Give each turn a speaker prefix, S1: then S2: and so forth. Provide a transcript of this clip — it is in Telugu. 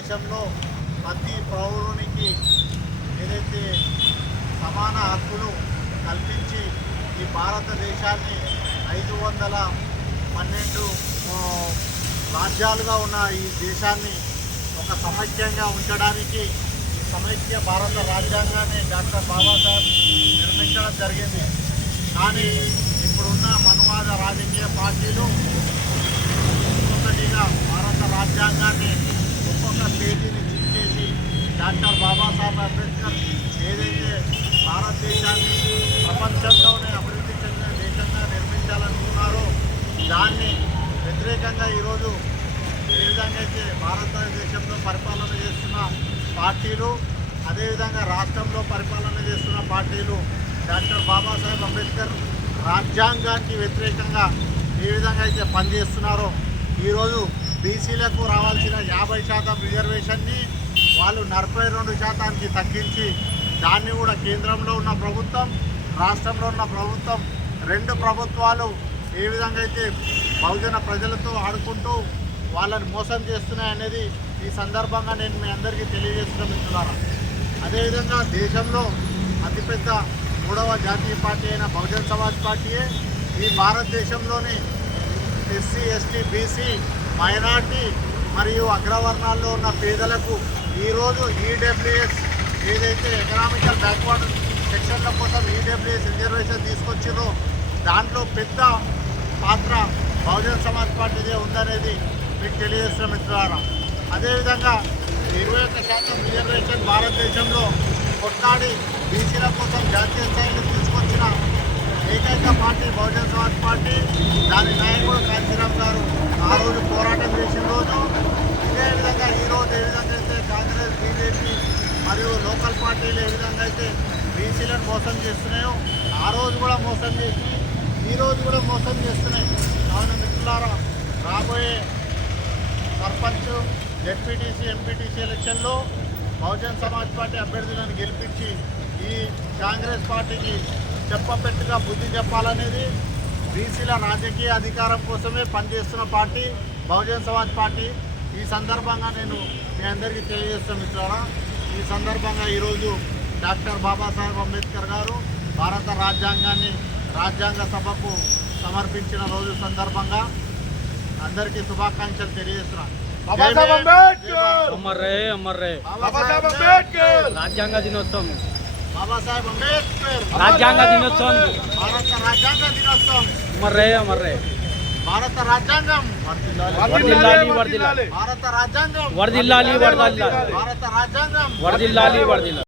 S1: భారతదేశంలో ప్రతి పౌరునికి ఏదైతే సమాన హక్కులు కల్పించి ఈ భారతదేశాన్ని ఐదు వందల పన్నెండు రాజ్యాలుగా ఉన్న ఈ దేశాన్ని ఒక సమైక్యంగా ఉంచడానికి ఈ సమైక్య భారత రాజ్యాంగాన్ని డాక్టర్ బాబాసాహెబ్ నిర్మించడం జరిగింది. కానీ ఇప్పుడున్న మనువాద రాజకీయ పార్టీలు ఒక్కొక్కటిగా భారత రాజ్యాంగాన్ని ఒక్కొక్క పేజీని చించేసి డాక్టర్ బాబాసాహెబ్ అంబేద్కర్ ఏదైతే భారతదేశాన్ని ప్రపంచంలోనే అభివృద్ధి చెందిన దేశంగా నిర్మించాలనుకున్నారో దాన్ని వ్యతిరేకంగా ఈరోజు ఏ విధంగా అయితే భారతదేశంలో పరిపాలన చేస్తున్న పార్టీలు అదేవిధంగా రాష్ట్రంలో పరిపాలన చేస్తున్న పార్టీలు డాక్టర్ బాబాసాహెబ్ అంబేద్కర్ రాజ్యాంగానికి వ్యతిరేకంగా ఏ విధంగా అయితే పనిచేస్తున్నారో ఈరోజు బీసీలకు రావాల్సిన యాభై శాతం రిజర్వేషన్ని వాళ్ళు నలభై రెండు శాతానికి తగ్గించి దాన్ని కూడా కేంద్రంలో ఉన్న ప్రభుత్వం రాష్ట్రంలో ఉన్న ప్రభుత్వం రెండు ప్రభుత్వాలు ఏ విధంగా అయితే బహుజన ప్రజలతో ఆడుకుంటూ వాళ్ళని మోసం చేస్తున్నాయనేది ఈ సందర్భంగా నేను మీ అందరికీ తెలియజేస్తున్నాను మిత్రులారా. అదేవిధంగా దేశంలో అతిపెద్ద మూడవ జాతీయ పార్టీ అయిన బహుజన్ సమాజ్ పార్టీయే. ఈ భారతదేశంలోని ఎస్సీ ఎస్టీ బీసీ మైనార్టీ మరియు అగ్రవర్ణాల్లో ఉన్న పేదలకు ఈరోజు ఈడబ్ల్యూఎస్ ఏదైతే ఎకనామికల్ బ్యాక్వర్డ్ సెక్షన్ల కోసం ఈడబ్ల్యూఎస్ రిజర్వేషన్ తీసుకొచ్చిందో దాంట్లో పెద్ద పాత్ర బహుజన్ సమాజ్ పార్టీదే ఉందనేది మీకు తెలియజేసిన మిత్రులారా. అదేవిధంగా ఇరవై ఒక్క శాతం రిజర్వేషన్ భారతదేశంలో కొట్లాడి బీసీల కోసం జాతీయ స్థాయిలో తీసుకొచ్చిన ఏకైక పార్టీ బహుజన సమాజ్ పార్టీ దాని నాయకుడు కాంతిరామ్ గారు ఆ రోజు పోరాటం చేసిన రోజు. ఇదే విధంగా ఈ రోజు ఏ విధంగా అయితే కాంగ్రెస్ బీజేపీ మరియు లోకల్ పార్టీలు ఏ విధంగా అయితే బీసీలను మోసం చేస్తున్నాయో ఆ రోజు కూడా మోసం చేసి ఈ రోజు కూడా మోసం చేస్తున్నాయి. కావున మిత్రులారా రాబోయే సర్పంచ్ జెడ్పీటీసీ ఎంపీటీసీ ఎలక్షన్లో బహుజన్ సమాజ్ పార్టీ అభ్యర్థులను గెలిపించి ఈ కాంగ్రెస్ పార్టీకి చెప్పపెట్టుగా బుద్ధి చెప్పాలనేది బీసీల రాజకీయ అధికారం కోసమే పనిచేస్తున్న పార్టీ బహుజన్ సమాజ్ పార్టీ. ఈ సందర్భంగా నేను మీ అందరికీ తెలియజేస్తాను మిత్రులారా ఈ సందర్భంగా ఈరోజు డాక్టర్ బాబాసాహెబ్ అంబేద్కర్ గారు భారత రాజ్యాంగాన్ని రాజ్యాంగ సభకు సమర్పించిన రోజు సందర్భంగా అందరికీ శుభాకాంక్షలు తెలియజేస్తున్నాను.
S2: రాజ్యాంగ దినోత్సవం.
S1: బాబాసాహెబ్ అంబేద్కర్.
S2: రాజ్యాంగ దినోత్సవం.
S1: భారత రాజ్యాంగ దినోత్సవం.
S2: అమర్ రే అమర్ రే
S1: భారత రాజ్యాంగం.
S2: వర్ధిల్లాలి, వర్ధిల్లాలి.
S1: భారత రాజ్యాంగం.
S2: వర్దిల్లాలి వర్దిల్లాలి.
S1: భారత రాజ్యాంగం.
S2: వర్దిల్లాలి వర్దిల్లాలి.